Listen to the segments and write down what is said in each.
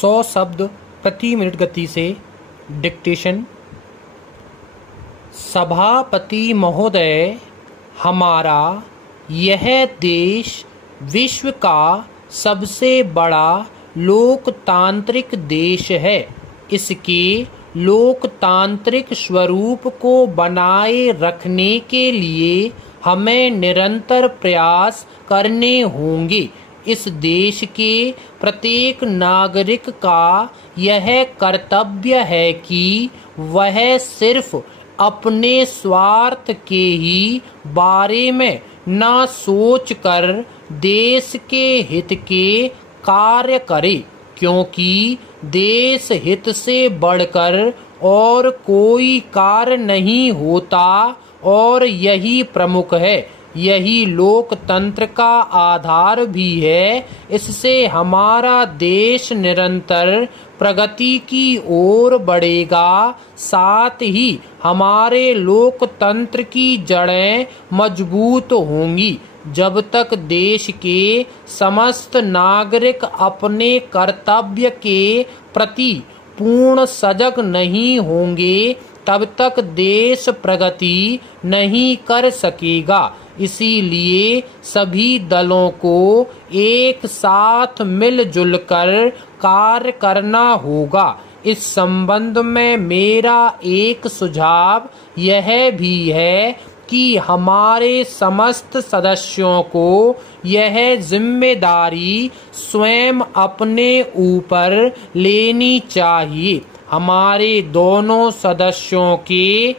100 शब्द प्रति मिनट गति से डिक्टेशन। सभापति महोदय, हमारा यह देश विश्व का सबसे बड़ा लोकतांत्रिक देश है। इसके लोकतांत्रिक स्वरूप को बनाए रखने के लिए हमें निरंतर प्रयास करने होंगे। इस देश के प्रत्येक नागरिक का यह कर्तव्य है कि वह सिर्फ अपने स्वार्थ के ही बारे में न सोचकर देश के हित के कार्य करे, क्योंकि देश हित से बढ़कर और कोई कार्य नहीं होता और यही प्रमुख है। यही लोकतंत्र का आधार भी है। इससे हमारा देश निरंतर प्रगति की ओर बढ़ेगा। साथ ही हमारे लोकतंत्र की जड़ें मजबूत होंगी। जब तक देश के समस्त नागरिक अपने कर्तव्य के प्रति पूर्ण सजग नहीं होंगे, तब तक देश प्रगति नहीं कर सकेगा। इसीलिए सभी दलों को एक साथ मिलजुल कर कार्य करना होगा। इस संबंध में मेरा एक सुझाव यह भी है कि हमारे समस्त सदस्यों को यह जिम्मेदारी स्वयं अपने ऊपर लेनी चाहिए। हमारे दोनों सदस्यों के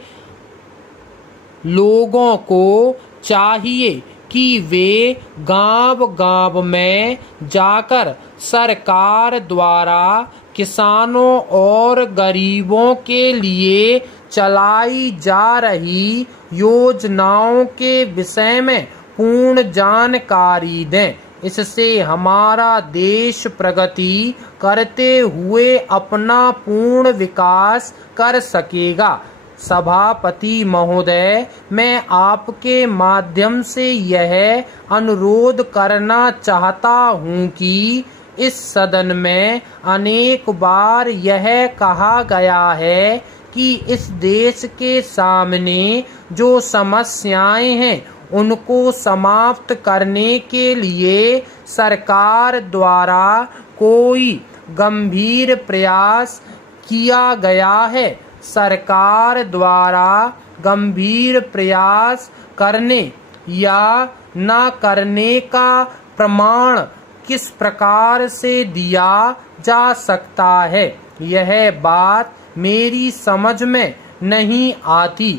लोगों को चाहिए कि वे गांव-गांव में जाकर सरकार द्वारा किसानों और गरीबों के लिए चलाई जा रही योजनाओं के विषय में पूर्ण जानकारी दें। इससे हमारा देश प्रगति करते हुए अपना पूर्ण विकास कर सकेगा। सभापति महोदय, मैं आपके माध्यम से यह अनुरोध करना चाहता हूं कि इस सदन में अनेक बार यह कहा गया है कि इस देश के सामने जो समस्याएं हैं उनको समाप्त करने के लिए सरकार द्वारा कोई गंभीर प्रयास किया गया है। सरकार द्वारा गंभीर प्रयास करने या न करने का प्रमाण किस प्रकार से दिया जा सकता है, यह बात मेरी समझ में नहीं आती।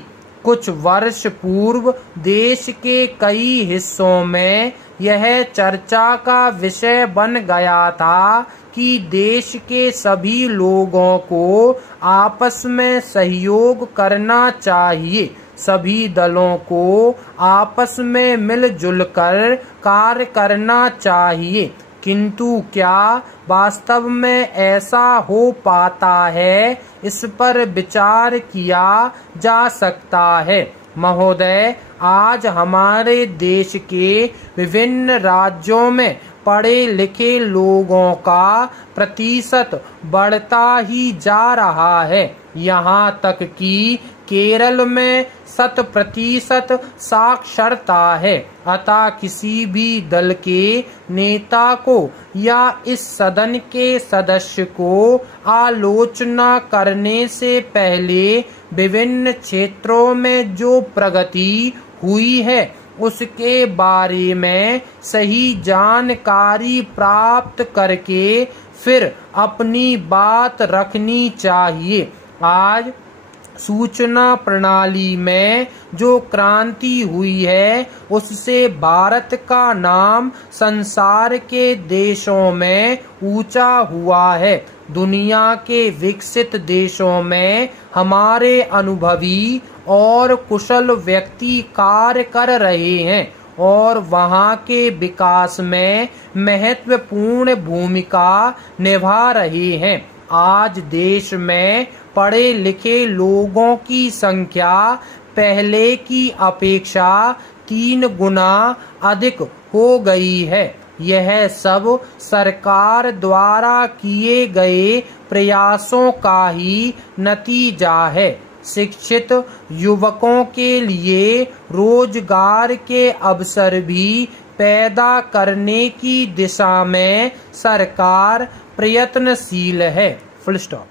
कुछ वर्ष पूर्व देश के कई हिस्सों में यह चर्चा का विषय बन गया था कि देश के सभी लोगों को आपस में सहयोग करना चाहिए। सभी दलों को आपस में मिलजुल कर कार्य करना चाहिए। किंतु क्या वास्तव में ऐसा हो पाता है, इस पर विचार किया जा सकता है। महोदय, आज हमारे देश के विभिन्न राज्यों में पढ़े लिखे लोगों का प्रतिशत बढ़ता ही जा रहा है। यहाँ तक कि केरल में 100% साक्षरता है। अतः किसी भी दल के नेता को या इस सदन के सदस्य को आलोचना करने से पहले विभिन्न क्षेत्रों में जो प्रगति हुई है उसके बारे में सही जानकारी प्राप्त करके फिर अपनी बात रखनी चाहिए। आज सूचना प्रणाली में जो क्रांति हुई है उससे भारत का नाम संसार के देशों में ऊंचा हुआ है। दुनिया के विकसित देशों में हमारे अनुभवी और कुशल व्यक्ति कार्य कर रहे हैं और वहां के विकास में महत्वपूर्ण भूमिका निभा रहे हैं। आज देश में पढ़े लिखे लोगों की संख्या पहले की अपेक्षा 3 गुना अधिक हो गई है। यह सब सरकार द्वारा किए गए प्रयासों का ही नतीजा है। शिक्षित युवकों के लिए रोजगार के अवसर भी पैदा करने की दिशा में सरकार प्रयत्नशील है। Full stop.